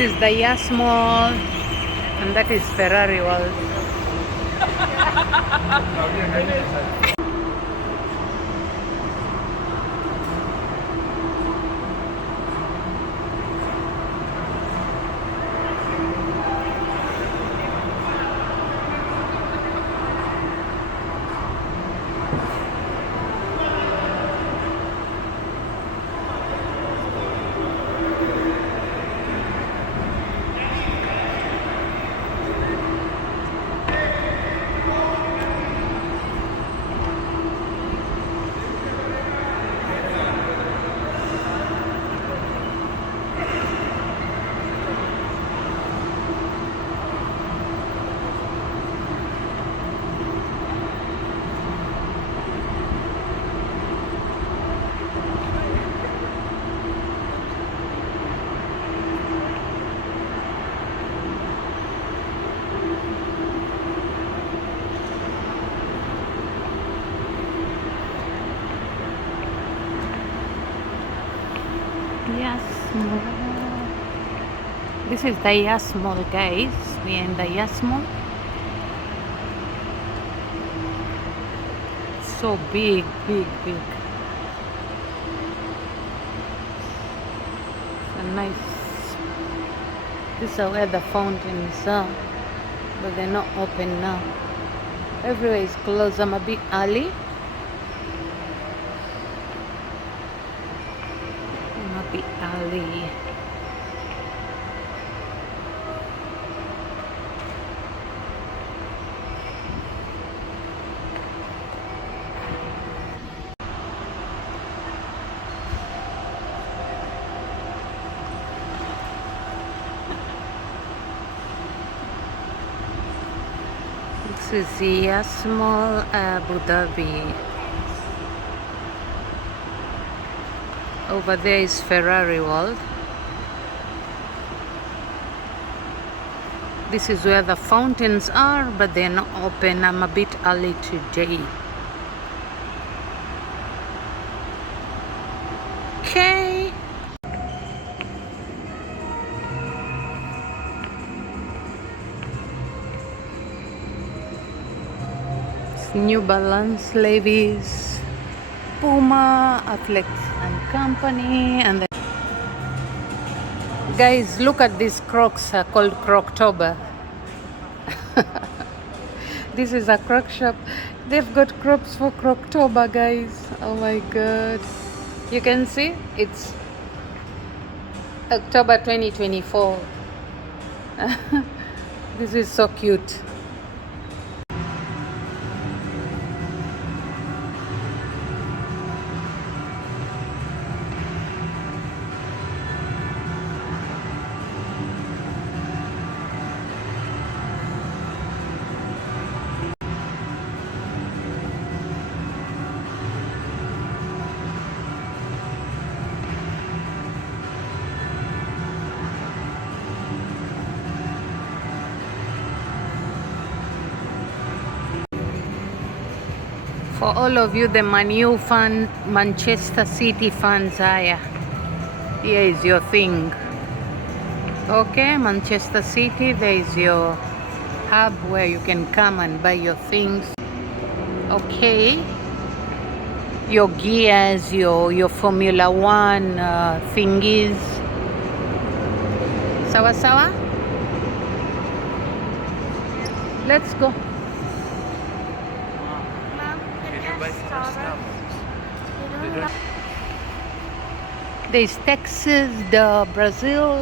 is the Yas Mall, and that is Ferrari World. Yas Mall. This is the Yas Mall, guys. We are in the Yas Mall. So big, big, big. So nice. This is where the fountains are, but they're not open now. Everywhere is closed. I'm a bit early. Bit early. This is Yas Mall, Abu Dhabi. Over there is Ferrari World. This is where the fountains are, but they're not open. I'm a bit early today. Okay. It's New Balance, Levi's, Puma, Affleck and Company, and then guys, look at these Crocs called Croctober. This is a Croc shop. They've got Crocs for Croctober, guys. Oh my god. You can see it's October 2024. This is so cute. For all of you, the Manu fan, Manchester City fans, here is your thing. Okay, Manchester City, there is your hub where you can come and buy your things. Okay, your gears, your Formula One thingies. Sawa sawa? Let's go. There's Texas, the Brazil,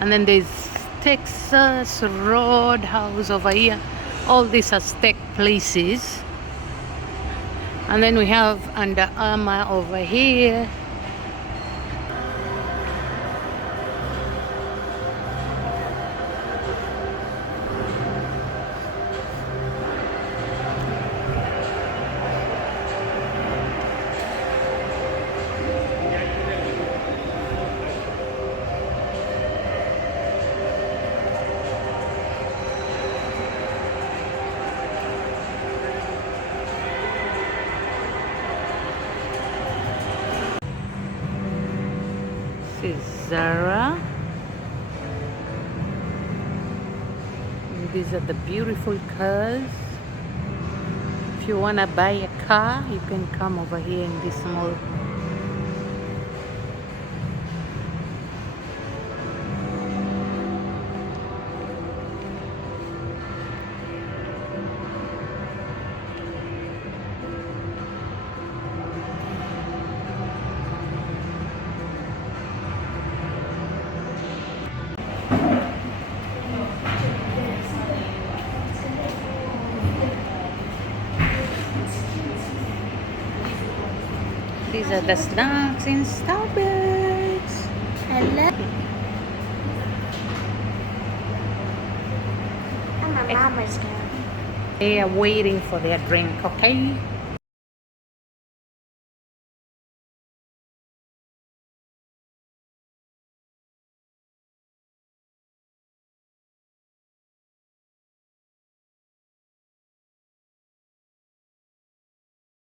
and then there's Texas Roadhouse over here. All these are steak places. And then we have Under Armour over here. This is Zara. These are the beautiful cars. If you want to buy a car, you can come over here in this mall. These are the snacks in Starbucks. Hello. I'm a mama's girl. They are waiting for their drink, okay?